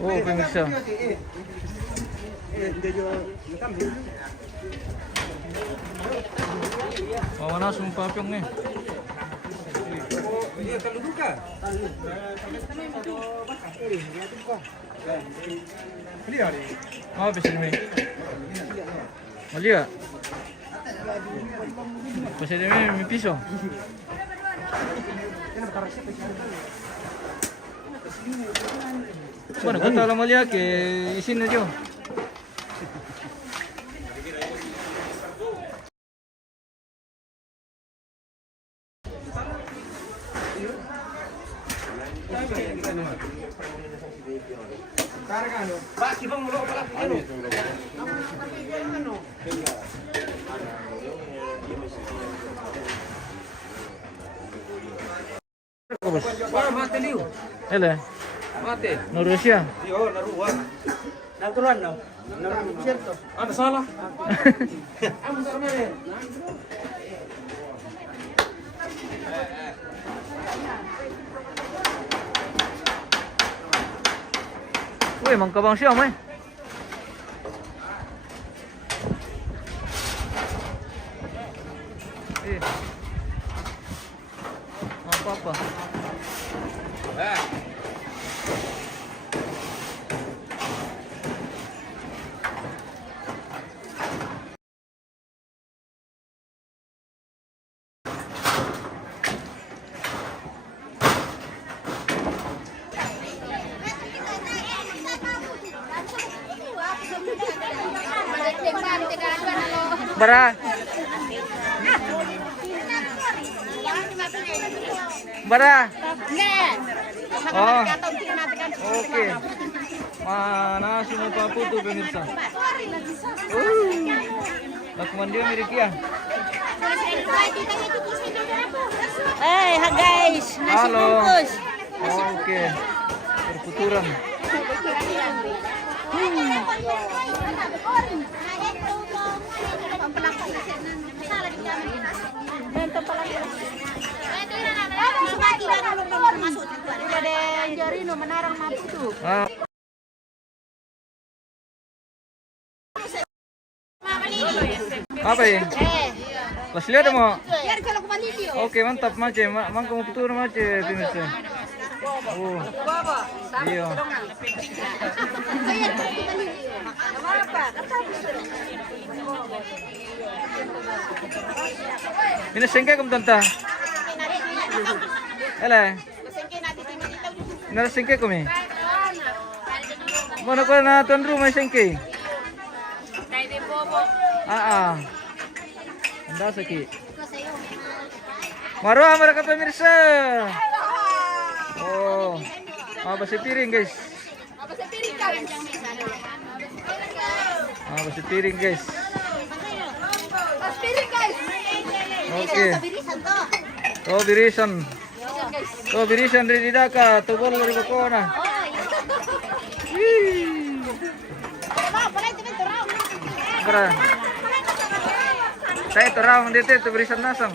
Oh, pemirsa. Bawa langsung papyong nih. Oh, bisa nih. Malia. Bisa nih pisau. Bueno, cuenta la Malia que hicimos yo. Mati liu. Ele, Mati. no Rusia. Yo, naruan. Natural no. Cierto. Ada salah. Wih, mangkabang siya mo eh. Eh. Apa-apa. Bara. Bara. Oh. Oke. Mana semua papu tuh pemirsa. Lakukan dia mirip ya. Hai guys, nasi Halo. bungkus. Oke. Perputuran. Ada Jorino menarang mampu tuh. Ah. Apa ya? Las lihat mo. Oke, mantap mace. Mangko mau putur mace pemirsa. Oh. Iya. Ini sengke kum tanta. Ele. Nara sengke kumi. Mana ko na tuan rumah sengke. Anda sakit. Marwah mereka pemirsa. Oh, apa piring guys? Apa piring guys? Oke. Oh birisan. Oh birisan dari Daka, tobol dari Bakona. Berah. Saya terang dete tu birisan nasang.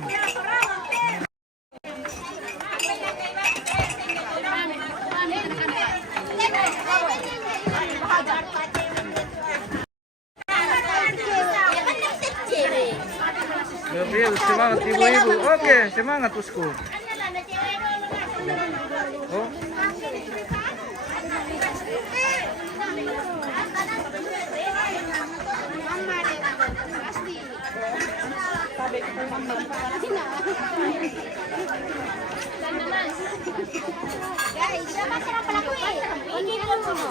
Gabriel, semangat ibu-ibu. Oke, semangat bosku. Oh. Guys, siapa serang pelaku ini dulu.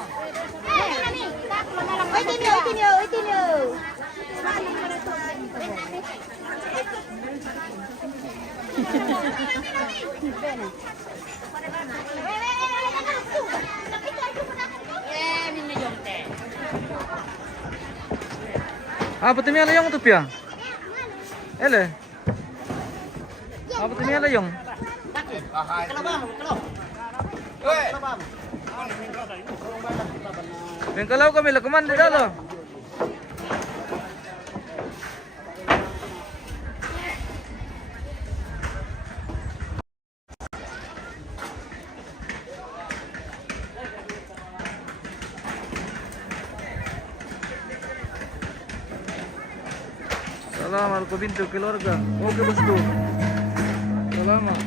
Apa tu miala yung tu pia? Ele. Apa tu miala yung? Bengkalaw kami lakaman di dalo. Selamat ke pintu keluarga. Oke bosku. Selamat.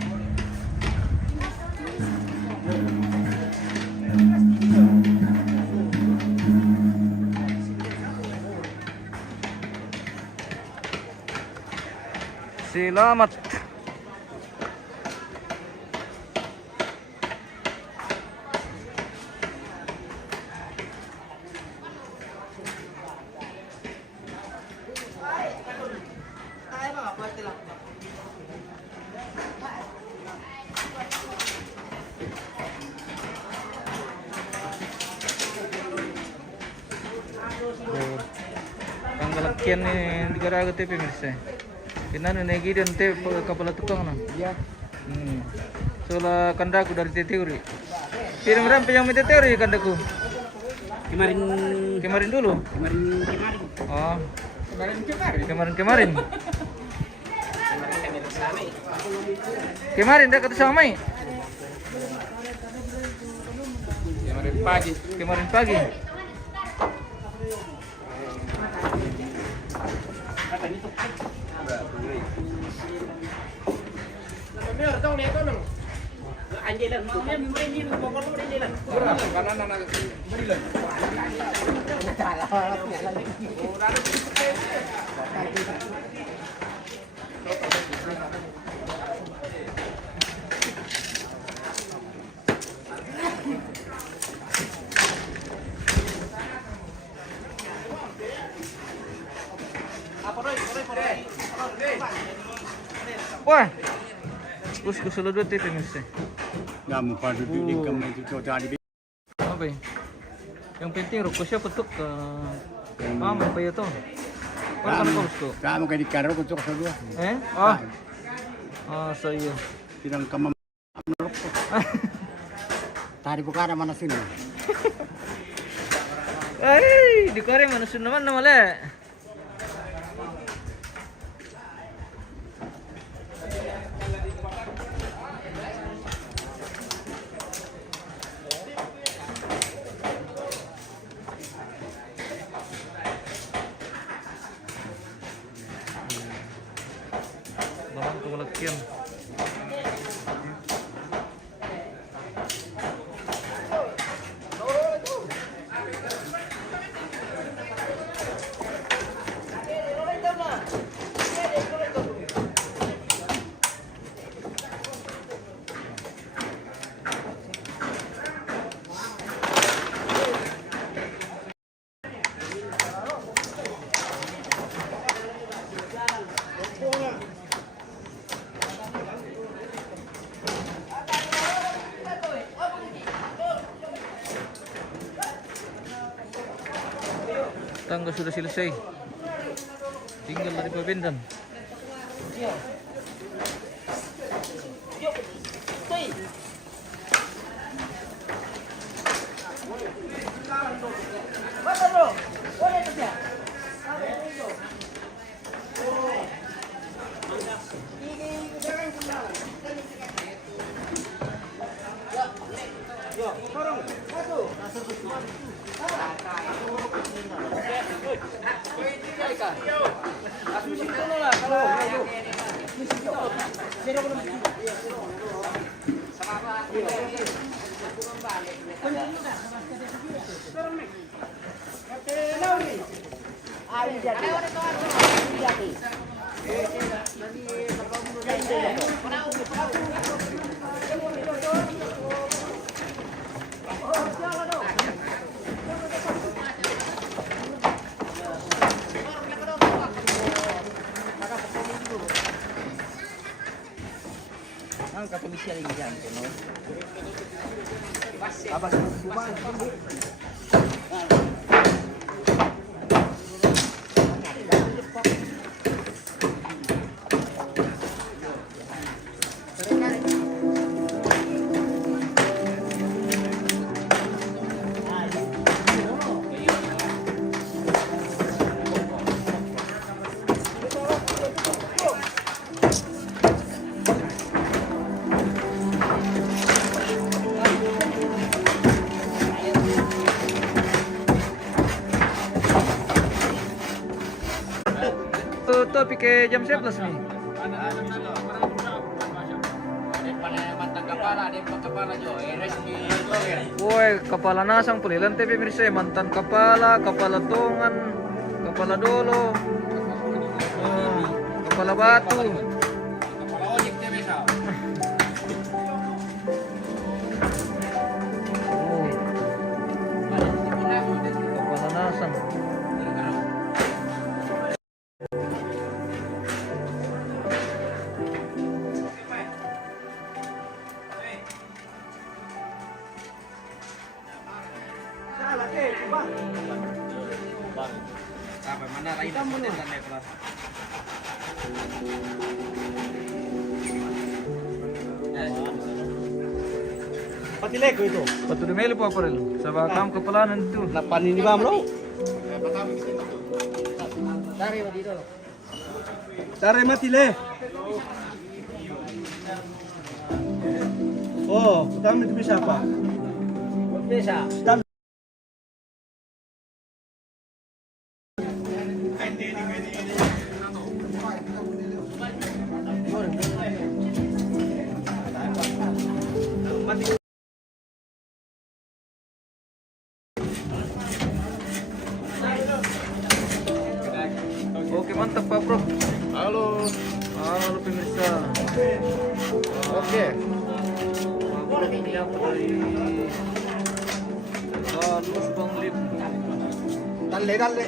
Selamat. Panggalakyan ni di Garaga TV mirsa. Kinano na gideon te kapala tukang na. Iya. So la kandaku dari teori. Pirang-pirang penyang mete teori kandaku. Kemarin Kemarin dulu. kemarin. Oh. Kemarin. Kemarin dah kata sama Mai. Kemarin pagi. Wah. Kus solo dua TV mirsa. Nggak mau pada di kamar itu coba di. Apa ya? Yang penting rokoknya petuk ke apa ya tuh? Orang mana bosku? Kamu kayak di karo kocok kedua. Oh. Oh, saya. Bilang kamar merokok. Tadi bukan mana sini. Di Korea mana sudah mana malah? Bahan kewalakian. Tangga sudah selesai. Tinggal dari pabindan. Kapolisian ini kan, no? Abang cuma tapi ke jam 11 nih. Mantan kepala, ada kepala jo, Reski Toger. Woi, kepala nasang pelilan TV pemirsa, mantan kepala, kepala tongan, kepala dolo, kepala batu. Kepala ojek dia bisa. Oh, kepala nasang. Sampai mana raih dan netral. Pati leko itu. Batu de melo pa parel. Sa bakam kepalanan itu. Lapan ini bang bro. Cari mati le. Oh, kami itu bisa apa? Bisa. Oke, mantap Pak Bro. Halo. Halo pemirsa. Oke. Halus Bang Lip. Dale.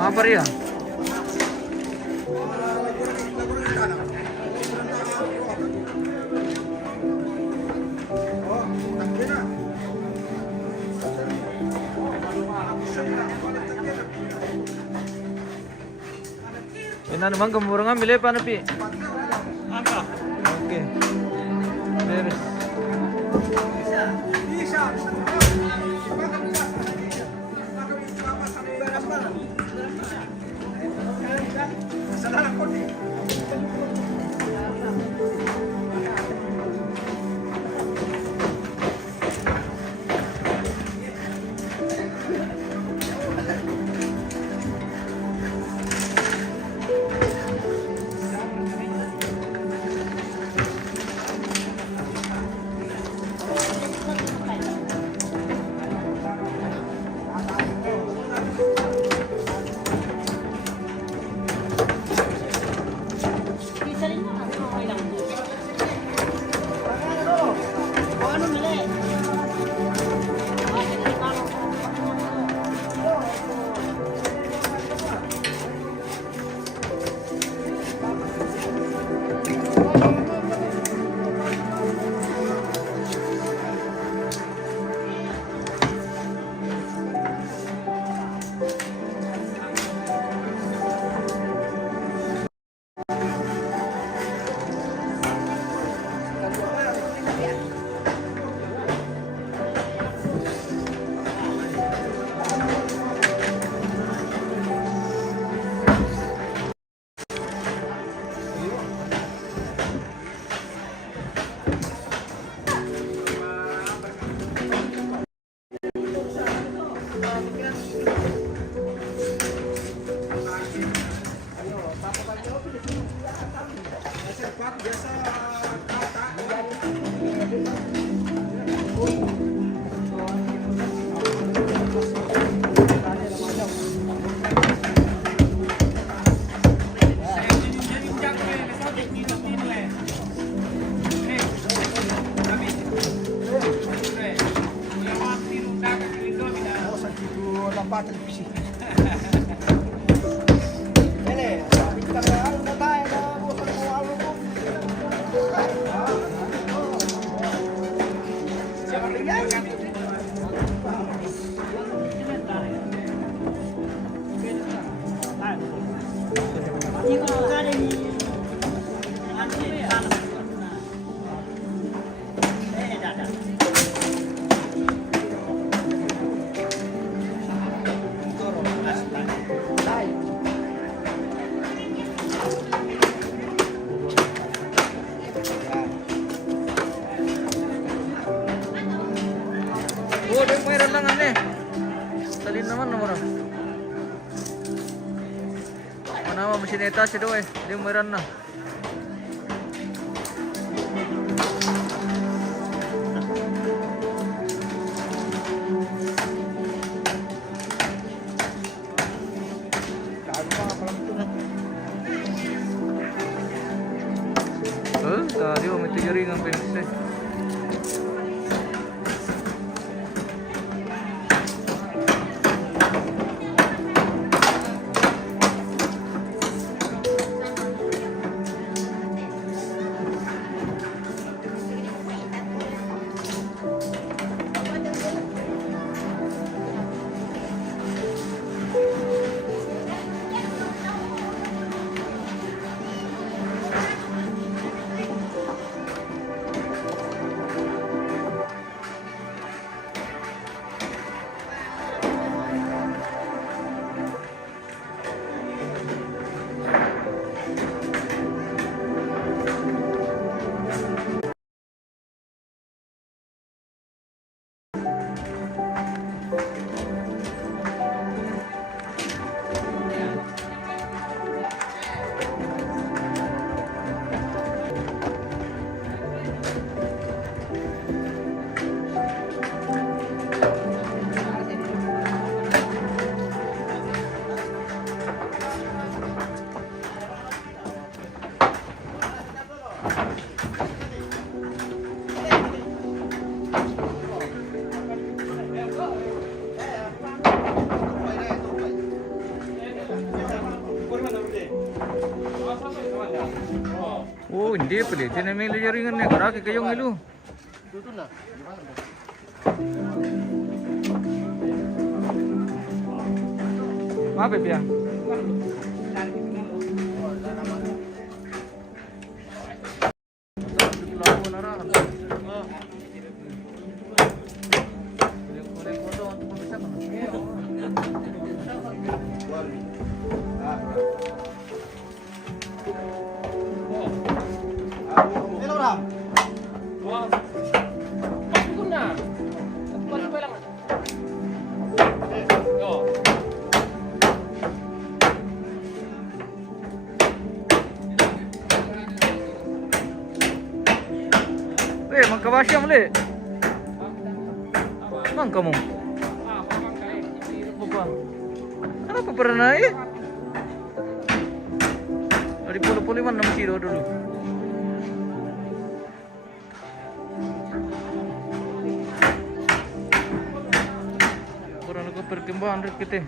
Apa ya? Ini memang gemur ngambil apa napi? Oke. Beres. Oh, di mayroon lang ano eh. Salin naman naman. Ano mo masineta siya doon eh. Di mayroon na. Tadi mau minta jaringan pengen. Oh, hindi pala. Hindi na may jaringan niya. Karaki kayong ilo. Dito na. Maaf ya. Magkabasya muli. Mang kamu? Ano pa para na eh? Dari puluh-puluhan na masiro dulu. Kurang ako perkembangan rin kita.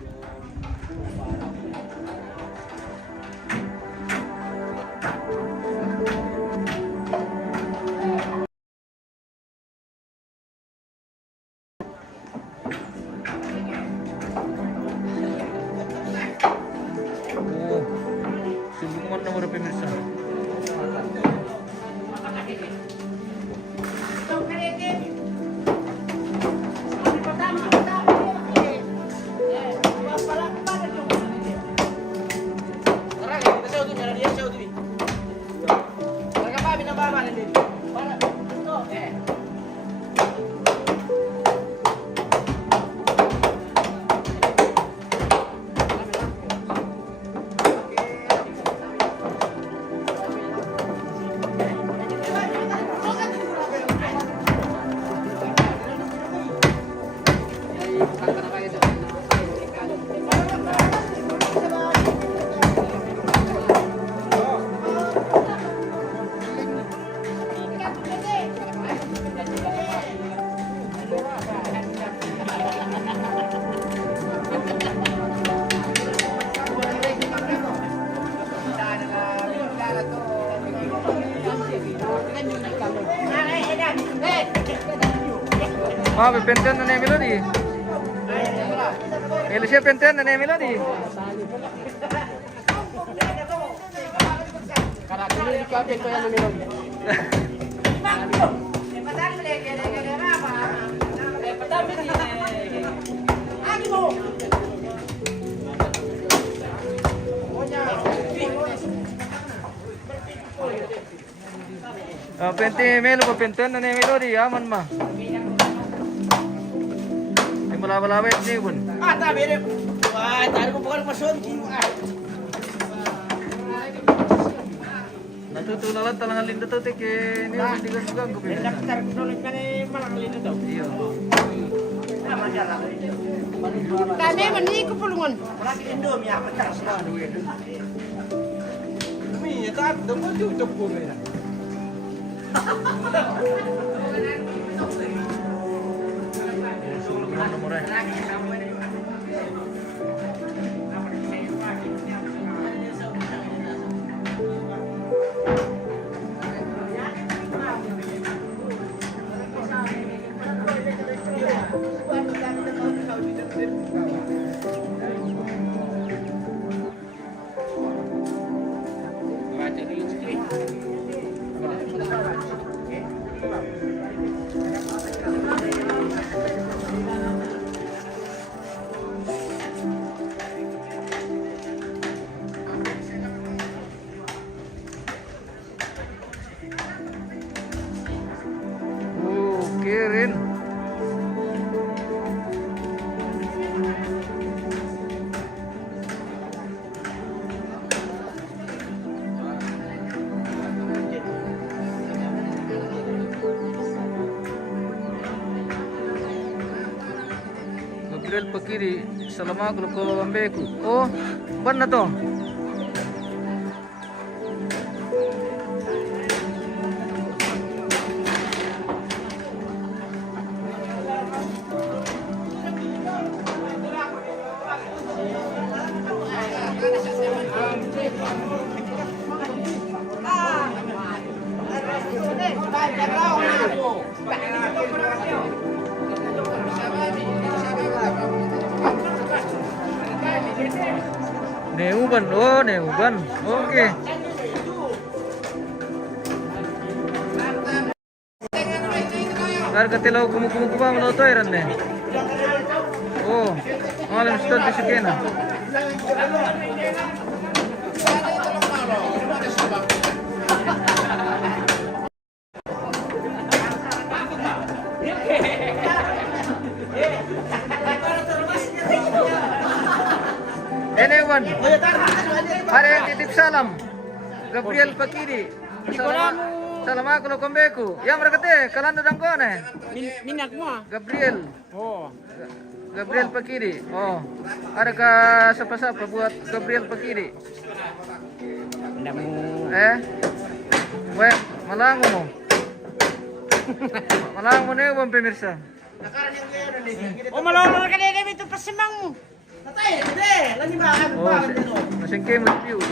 Nomor pemirsa. Maaf, penten na Melody. Elisha penten na Melody. Karena ini di kafe ko yan Melody. Penti Melo pa penten na Melody, aman ma. balawet nih bun. Ah, tabi deh. Wah, tadi ko bukan masuk. Natutulalan talangan linda to tik ini hindi ko gagawin. Daftar nulis ka ni malang lito daw. Iya. Kami mani ko pulungan. Lagi Indomie apa terus lah duit. Mie tak ada mau tutup ko na. Kirin. Gabriel Pakiri, salamat ko ambeku. Oh, ban na to. Neuban, oh Neuban, oke. Harga tilaw kumukumu pa mo to iran ne. Oh, malam stod di sakena. Neuban. Hari yang titip salam. Gabriel Pakiri. Salam aku lo kombeku. Yang mereka teh kalan udang kone. Minyak mo. Gabriel. Oh. Gabriel Pakiri. Oh. Adakah siapa-siapa buat Gabriel Pakiri? Ndak mo. Weh, malango mo. Malango mo nih, pemirsa. Oh, malolol ka din ito pasimang. Tatay, hindi. Lagi ba? Oh, nasingkay mo view.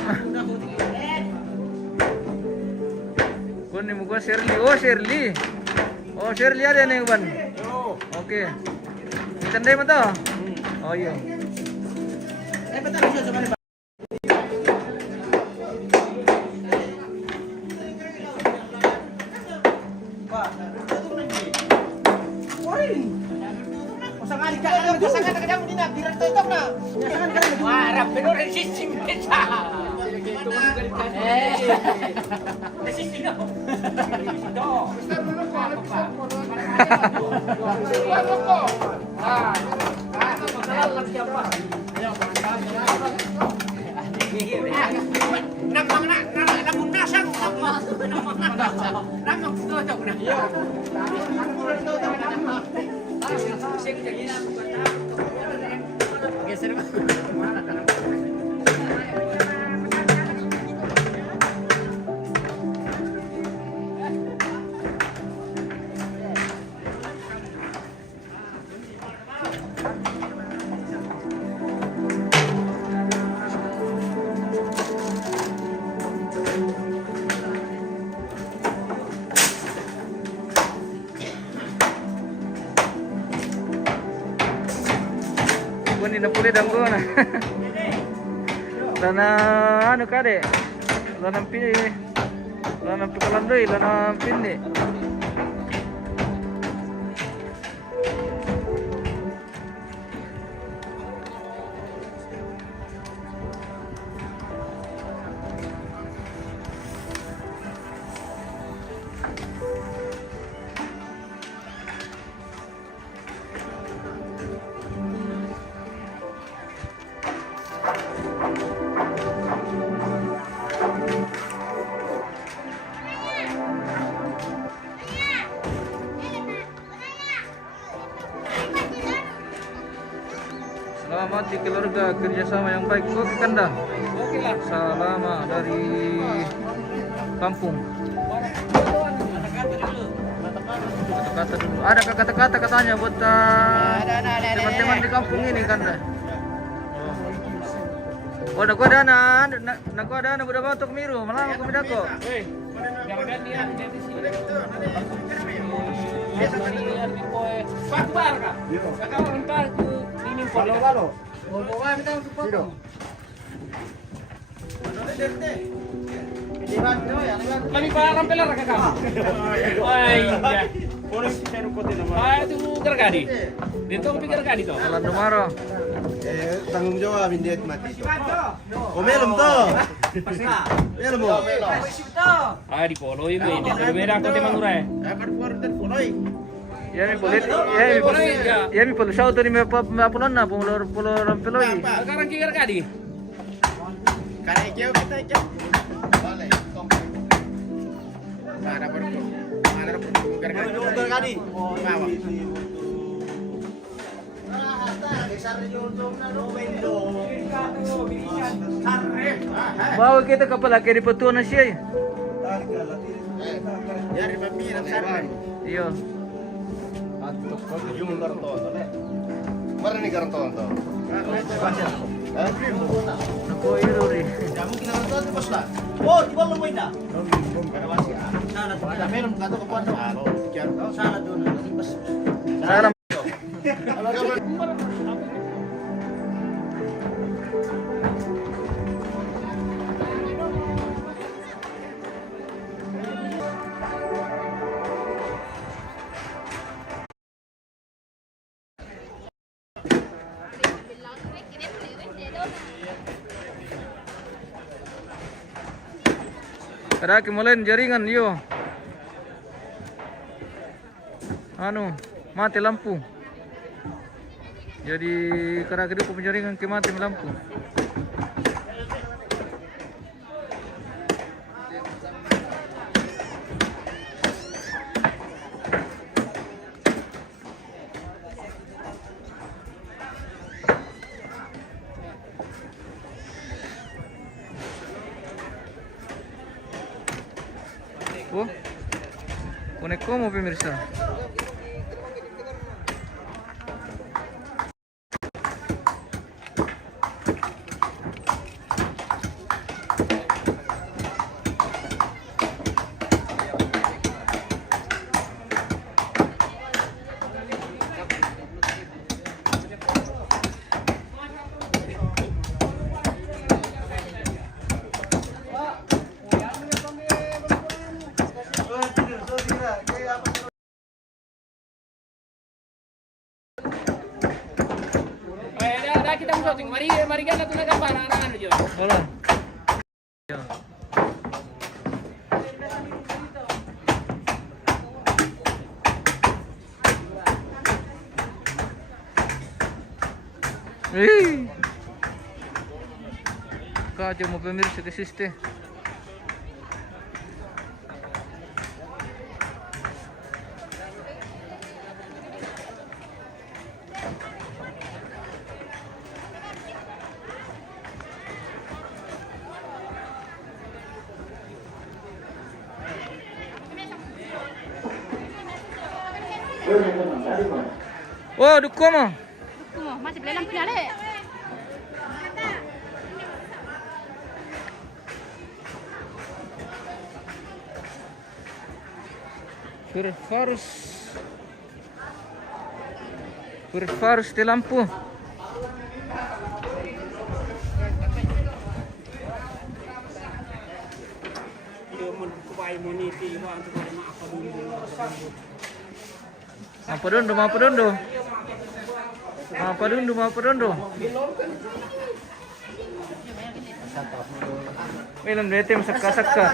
Kunin mo ko Shirley. Oh, Shirley. Oh, Shirley ada nih, Ban. Oke. Itandai mo to. Oh, iya. Wah, benar resisting kita. Resisting ako. Kunin na puli dang ko na. Lana ano ka de? Lana pini. Lana pikalandoy, lana pini. Amati keluarga kerjasama yang baik. Oke Kanda. Oke lah. Salama dari kampung. Kata-kata dulu. Ada kata-kata katanya buat teman-teman di kampung ini Kanda. Oh, nak ada anak budak batok miru, malam aku beda kok. Jangan gantian di sini. Pak bar kah? Kakak mentar ke ini polo. Bawa kita untuk potong. Kami parang pelar kakak. Ay, ya. Itu gergadi. Dito ko gergadi to. Jalan Dumaro. tanggung jawab hindi at mati. Meron to. Meron mo. Ah, di polo yun eh. Pero meron ako timang uray. Ya mi polo shout ni me pulon na pulo rampeloy. Sekarang ki gergadi. Kaya ikaw kita ikaw. Vale. Para por ko. Para por gargadi. Mawa. Bawa kita kapal kaya di patuan na siya. Yari mamira sarre. Iyo. Yung karton. Mara ni karton to. Naku iro rin. Kamu kita karton di basta. Oh, di bawah mo ina. Sana meron ka to kapuan. Sana doon. Salam. Karaki mulain jaringan yo. Anu, mati lampu. Jadi karaki di penjaringan ke mati lampu. Oh, connect como pemirsa. Ada kita mau syuting. Mari kan aku nak gambar anak-anak jo. Hola. Ya. Kacau mau pemirsa ke siste. Oh, duko mo. Masih beli lampu ada. Purifarus di lampu. Apa dondo. Minum duit sakka.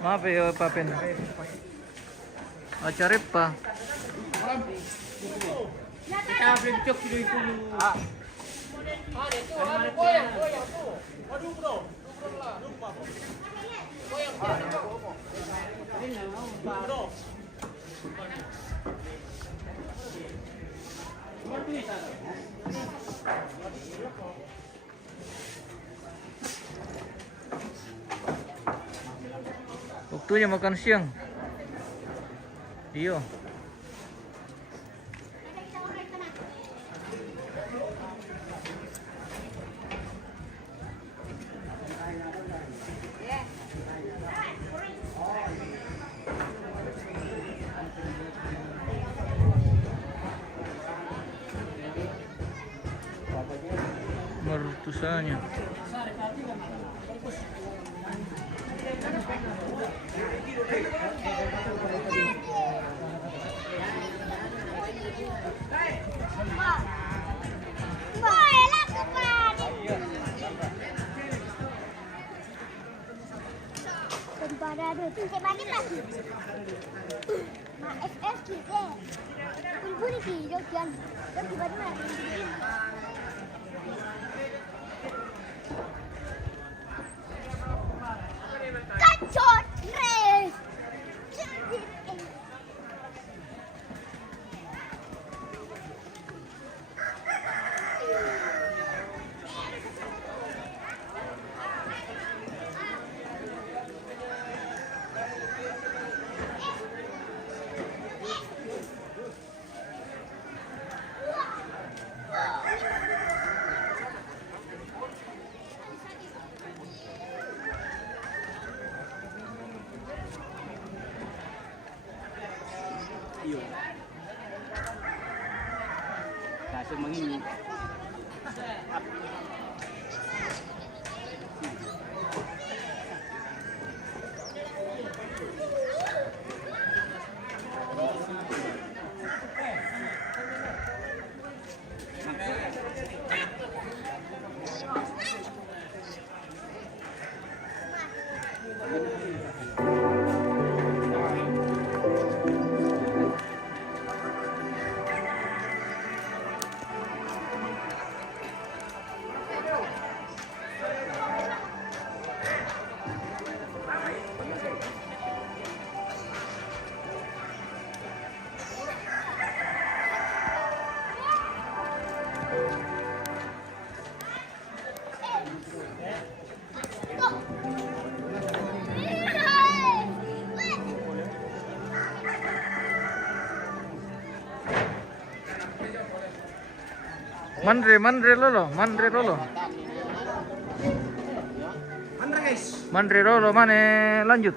Maaf ya Papen. Acara apa? Kita beli cok dulu. Waktunya makan siang. Iya. Mertusanya. Temporada itu balik lagi. Ma SS kita. Pun di Jogja. Dan tiba-tiba. Kacot race. Langsung mengini. Mandre lolo. Mandre lolo mana lanjut.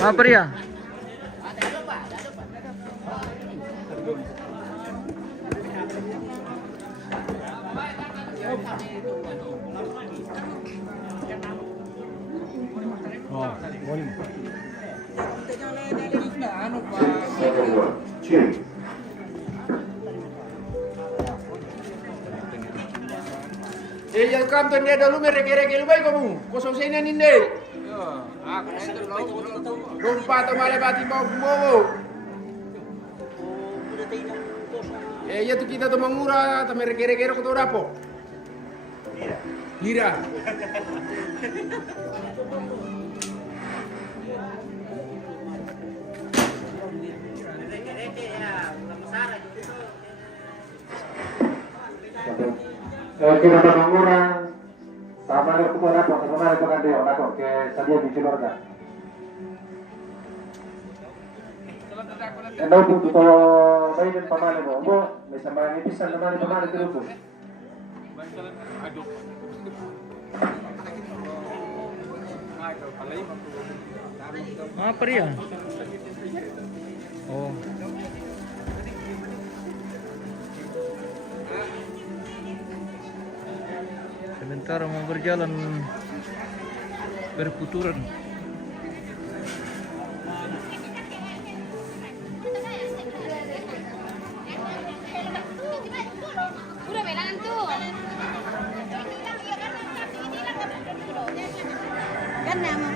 Apa dia? Yang kantor dia dulu mereka-reka lu baik kamu. Kosong sini ninde. Rumpa atau malah bati bau bobo. Ya tu kita tu mangura atau mereka-reka ko to rapo. Lira. Kita mangura sama ada kutu rapo, sama ada kutu dia, rapo ke sadia di Cilorga. Endau tu to bayi dan pamane bo, bisa main pisan pamane terus. Apa dia? Oh. Sebentar sekarang mau berjalan berputuran. Udah belangan tuh. Kan nama.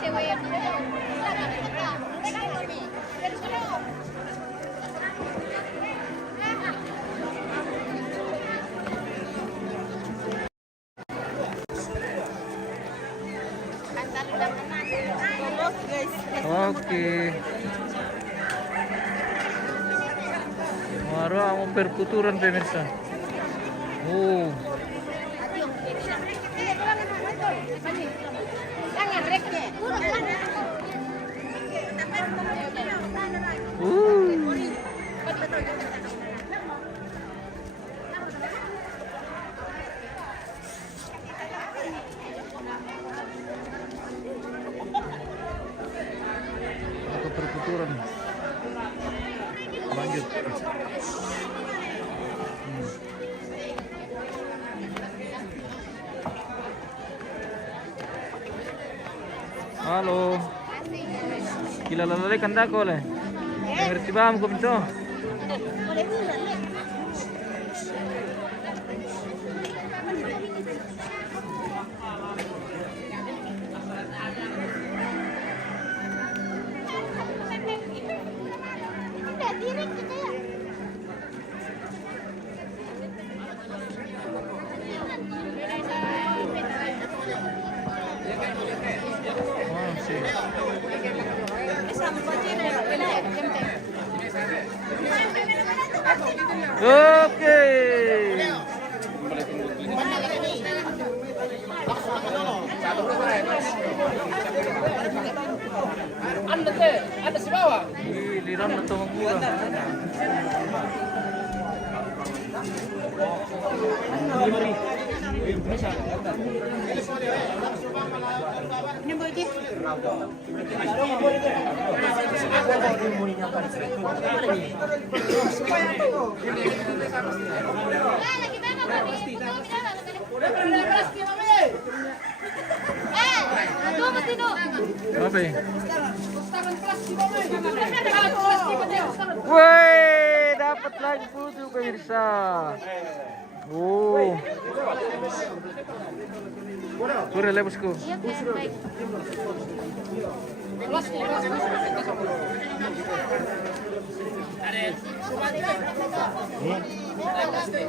Sewa yang Oke. Marah mau perputuran pemirsa. Oh, apa perputuran. Lanjut. Halo. Kilala lagi kanda ko le. Ngerti ba mo kumito? Udah direct kita ya. Oh, sih. Oke. Anda si bawah. Giliran na tumagura. Apa ya? Woi, dapat lagi putu pemirsa. Oh. Kurang lah bosku.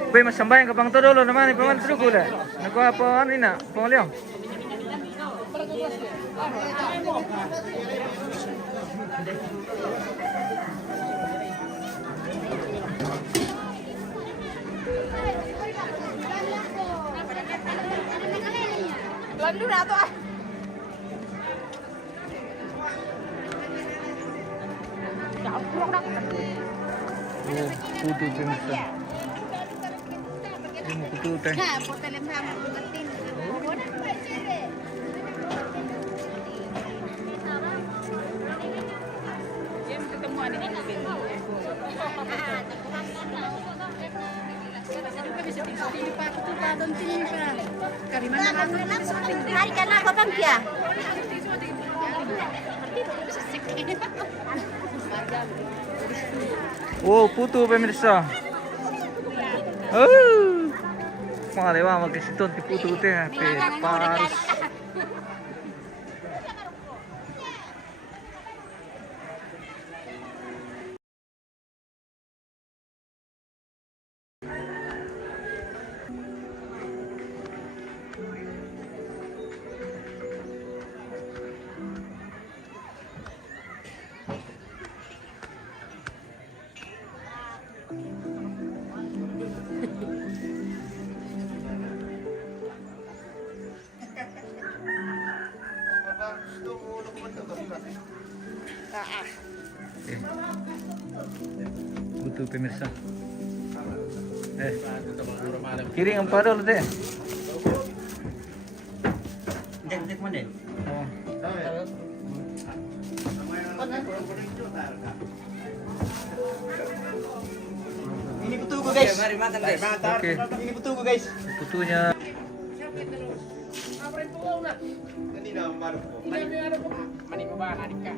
Woi, mas sambayan ka pang todo naman paman truko la. Nakuha po ano ina, pangaliyang. Lalu na to ah. Oh, putu pemirsa. Ini putu teh. Nah, portalem sama ngetin. Hari kan aku bang dia. Oh, putu pemirsa. Malewa magkasiton ti putu teh pe paras. Butuh pemirsa. Kiri ang padol deh. Oh. Ini putuku guys. Mari makan guys. Oke. Ini putuku guys. Putunya. Mani mo ba nadik ka?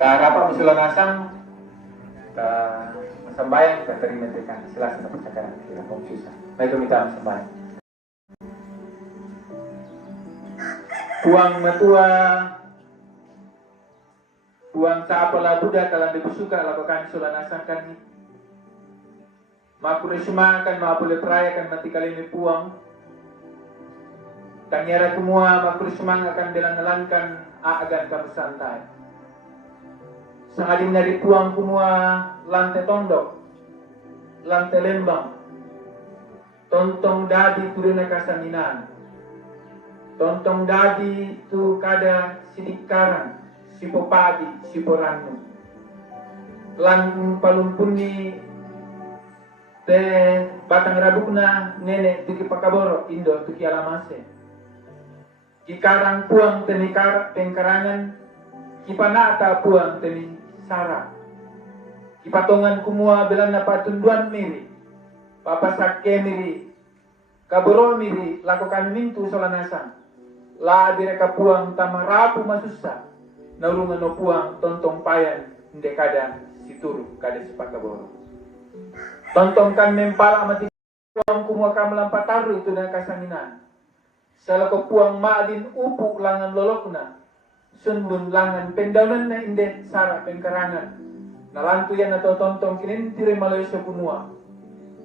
Rapat Musula Nasang, sembahyang kita terima tekan silakan percakapan kita susah. Baik minta sembahyang. Puang metua, puang saapala Buddha kalan dibusuka lakukan Musula Nasang kan. Mapure sumakan, mapule peraya kan mati kali ini puang. Tanyara semua mapure sumang akan dilan-lankan agan kamu santai. Sangaling dari puang kumua lantai tondok, lantai lembang, tontong dadi turun kasaminan, tontong dadi tu kada sidikaran, sipopadi, siporanu, lan palumpuni te batang rabukna nenek tuki pakaboro indo tuki alamase, kikarang puang tenikar pengkarangan, kipanata puang teni sara, kipatongan kumua belan na patunduan miri, papasake miri, kaburo miri, lakukan mintu solanasan, la direka puang tamarapu masusa, narungan no puang tontong payan, ndekada situru kada sipakaboro. Tontongkan mempala mati puang kumua kamelampataru itu na kasaminan, salako puang maadin upu langan lolokna, sundun langan pendaunan na inde sara pengkarangan nalantu yan atau tontong kinin tire Malaysia punua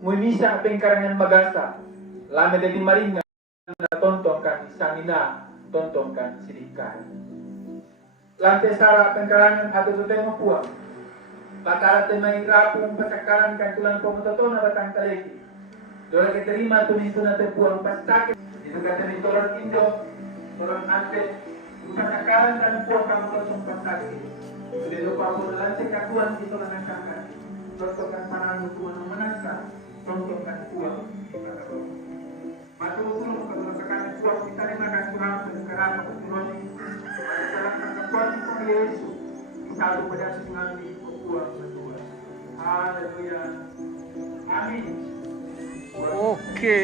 munisa pengkarangan magasa lame de maringa na tontong kan samina tontong kan sidikar lante sara pengkarangan atau tuteng puang batara temai rapung pasakaran kan tulang pomototona batang kaleki dora keterima tulisu na tepuang pastake itu kata ni toron indo toron ante pasakaran dan puang kamu kosong pastake sudah lupa pun lantai kakuan itu lanangkakan tontonkan parang tuan menasa tontonkan puang matu tulung keluarkan puang kita lima kan kurang sekarang keturunan dalam kakuan itu Yesus selalu pada setengah di puang berdua. Haleluya. Amin. Oke,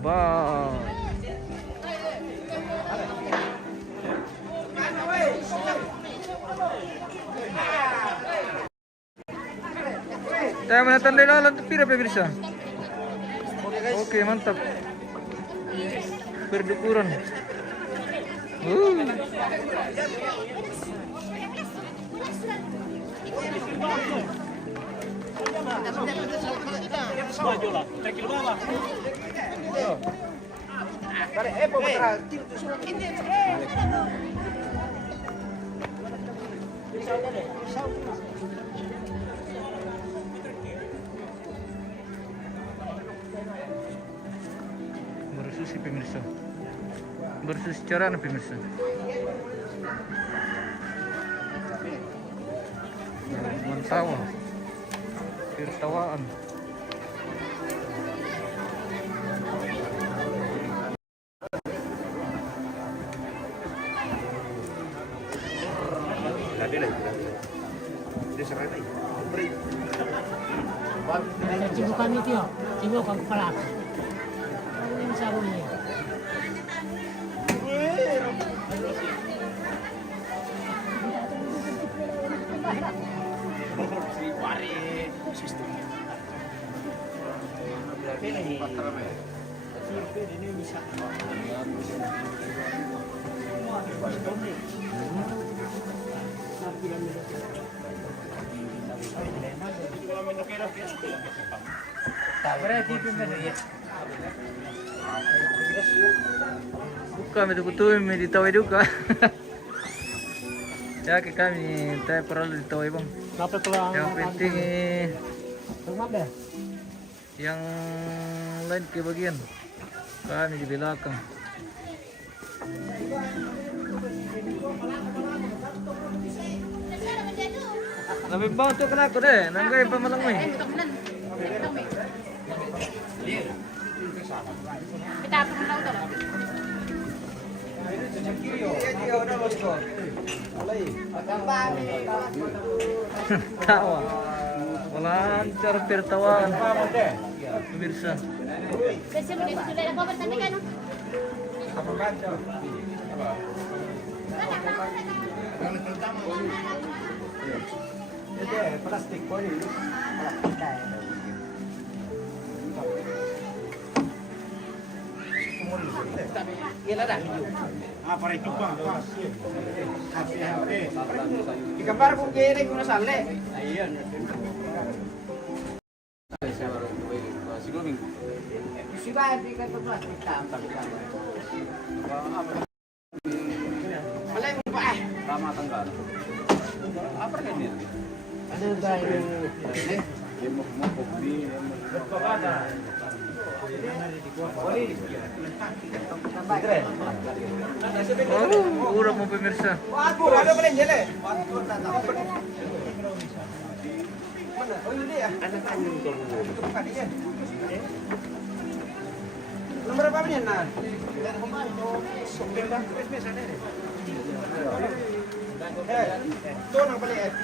Mbak. Tayo menonton dulu untuk pira pemirsa. Oke, mantap. Berdukuran. Bersusi pemirsa. Bersusi cara pemirsa. Mantawa. Tirtawaan. Cibukan itu ya, cibukan kepala. Ini sabunnya. Buka betul-betul meditawai juga. Ya que kami tayo perlu ditawai bang. Yang penting yang lain ke bagian. Kami di belakang. Tapi bau tu kena aku deh, nanggai pemalang ni. Kita apa mau tahu? Tawa. Melancar tertawaan. Pemirsa. Kasi mo dito sudah ako bertanda kan? Plastik po ini. Para itu bang. Ikambar kung kere kung nasali. Ayun. Siapa di kantor plastik tambah. Malay mo ba? Tama tanggal. Apa ini? Ada tayo. Oh, urap mo pemirsa. Ada pa rin jele. Mana? Oh ini ya. Ada tanya itu. Nomor berapa nih, Nan? Ito nang paliit.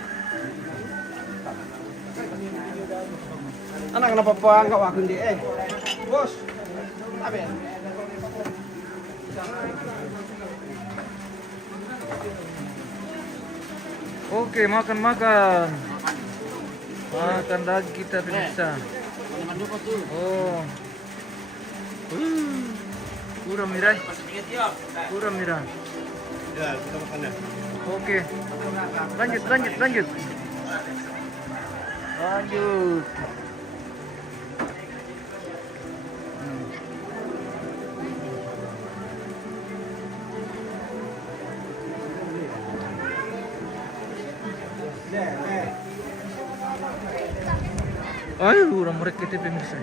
Anak kenapa pang kau aku di bos. Apa? Oke, makan. Makan lagi kita pemirsa. Oh. Kurang mirai. Ya, kita makan ya. Oke. Lanjut. Lanjut. Ayo, orang mereka itu pemirsa.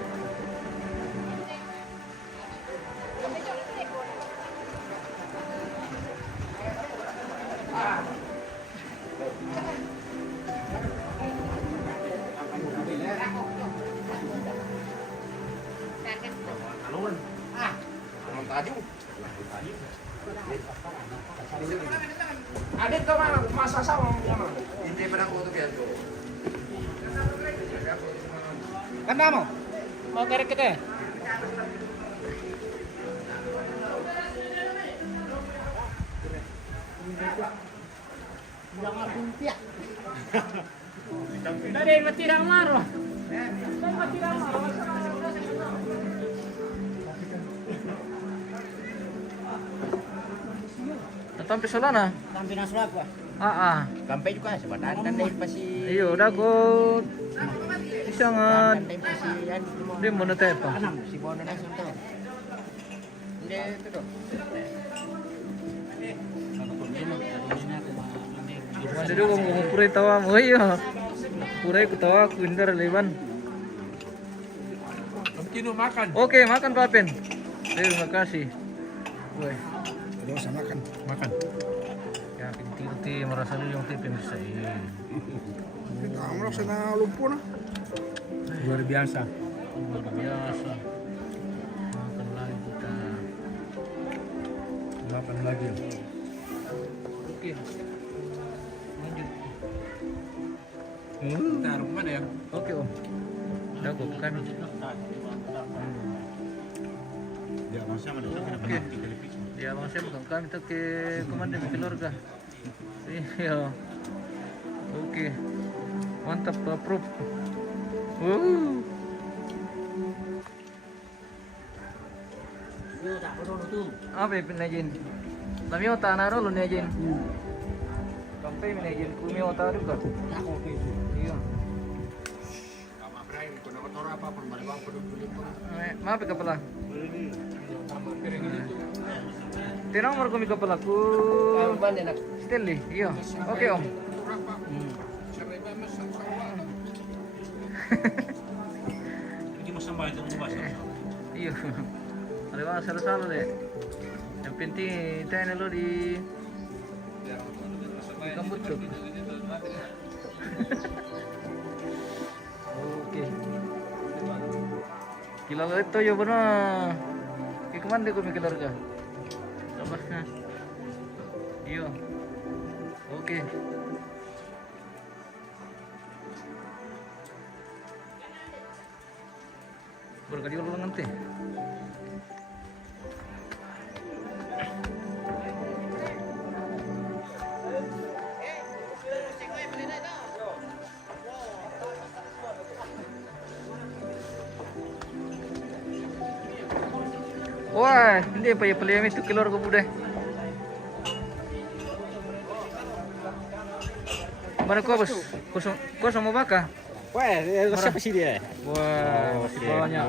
Adik kau mana? Masa sama mana? Ini pedang untuk ya. Kan mau? Mau kerek kita? Dari mati dah marah. Sampai sana. Sampai nasulat gua. Sampai juga sebatan dan dai pasi. Iyo, udah ko isang Dai pasi di mana tepa. anam si bono na sunto. Hindi itu do. Wala dulu kung puray tawa mo iyo. Puray ko tawa ko indar leban. Kino makan. Oke, makan Papen. Terima kasih. Woi. Terus makan. Ya, pinti merasa yung tipin sa iyo. Kamu sana lumpuh na. Luar biasa. Luar biasa. Makan lagi kita. Makan lagi. Oke. Lanjut. Taruh mana ya? Oke, Om. Udah kok kami. Ya, masih ada Oke. Ya, masih bukan kami tak ke komandan keluarga. Iya. Oke. Mantap, Prof. Apa yang pinajin? Lami otak naro lu najin. Sampai pinajin kumi otak juga. Iya. Maaf kepala. Tinang nomor kumi kepala ku. Stanley. Iya. Oke, Om. Iya. Ada bang salah deh. Yang penting tanya lo di kampus tuh. Oke. Kilala itu ya benar. Ke kemana kau mikir keluarga? Tambahnya. Iya. Oke. Berkali ulang nanti. Wah, hindi pa yung palayam itu keluar ko bude. Mana kau bos? Kosong mau baka? Wah, siapa sih dia? Wah, masih banyak.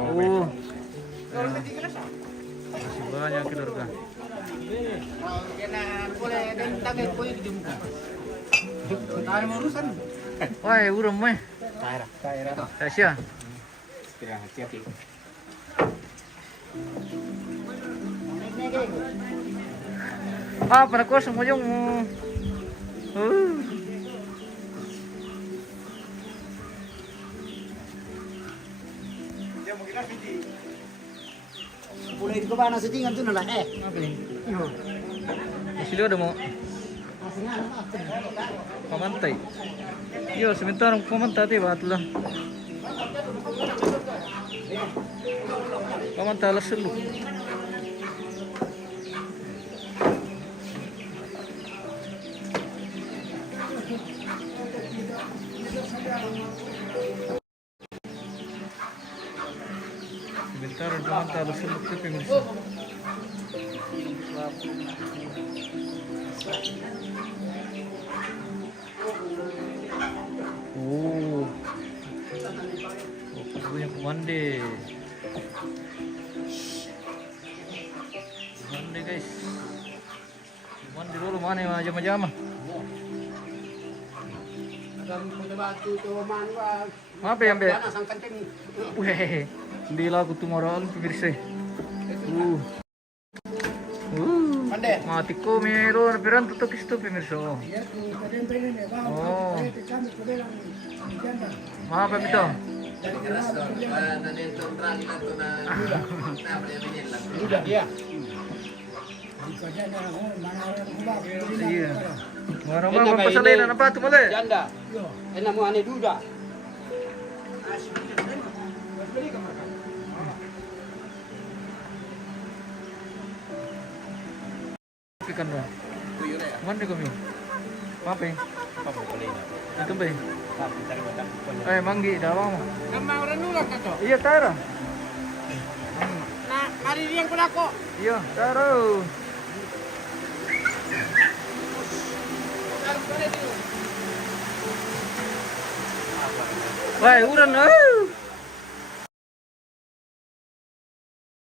Masih banyak keluarga. Wah, urang mah. Tasya. Ah, para kosong mo yung Boleh ko ba na sa tingan to na lang apa ni? Sila ada mau pamantai. Yo, sebentar pamantai ba itulah. Pamantai lah selu. Sebentar pamantai lah selu tu pemirsa. Oh, banyak mandi. Mandi guys. Mandi dulu mana yang jama-jama. Apa yang be? Weh, di lagu tumoral pemirsa. Mati ko meron pero tutok isto pemirsa. Oh. Apa itu? Iya. Mana mau pasalin apa tu male? Janda. Enak mo ane duda. Ikan ba? Mana kami? Apa? Itu be. Manggi dawa mo. Gamang ranula ka to. Iya tara. Na maririyan ko na ko. Iya taro. Wah, uran.